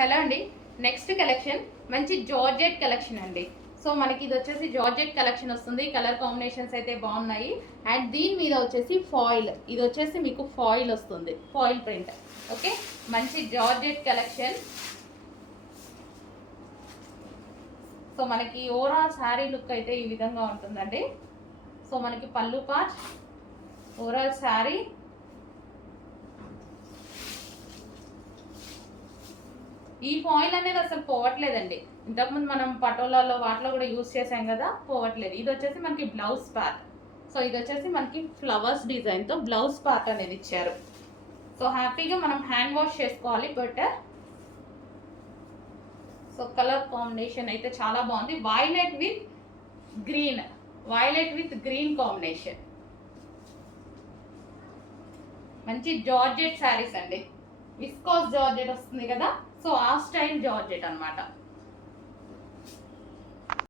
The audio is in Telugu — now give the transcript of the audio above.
హలో అండి. నెక్స్ట్ కలెక్షన్ మంచి జార్జెట్ కలెక్షన్ అండి. సో మనకి ఇది వచ్చేసి జార్జెట్ కలెక్షన్ వస్తుంది. కలర్ కాంబినేషన్స్ అయితే బాగున్నాయి. అండ్ దీని మీద వచ్చేసి ఫాయిల్, ఇది వచ్చేసి మీకు ఫాయిల్ వస్తుంది, ఫాయిల్ ప్రింట్. ఓకే, మంచి జార్జెట్ కలెక్షన్. సో మనకి ఓవరాల్ శారీ లుక్ అయితే ఈ విధంగా ఉంటుందండి. సో మనకి పళ్ళు పార్ట్, ఓవరాల్ శారీ. ఈ ఫాయిల్ అనేది అసలు పోవట్లేదండి. ఇంతకుముందు మనం పటోలాలో వాటిలో కూడా యూజ్ చేసాం కదా, పోవట్లేదు. ఇది వచ్చేసి మనకి బ్లౌజ్ పార్ట్. సో ఇది వచ్చేసి మనకి ఫ్లవర్స్ డిజైన్తో బ్లౌజ్ పార్ట్ అనేది ఇచ్చారు. సో హ్యాపీగా మనం హ్యాండ్ వాష్ చేసుకోవాలి బెటర్. సో కలర్ కాంబినేషన్ అయితే చాలా బాగుంది. Violet with green, violet with green combination. మంచి జార్జెట్ శారీస్ అండి. విస్కాస్ జార్జెట్ వస్తుంది కదా, సో ఆ స్టైల్ జార్జెట్ అనమాట.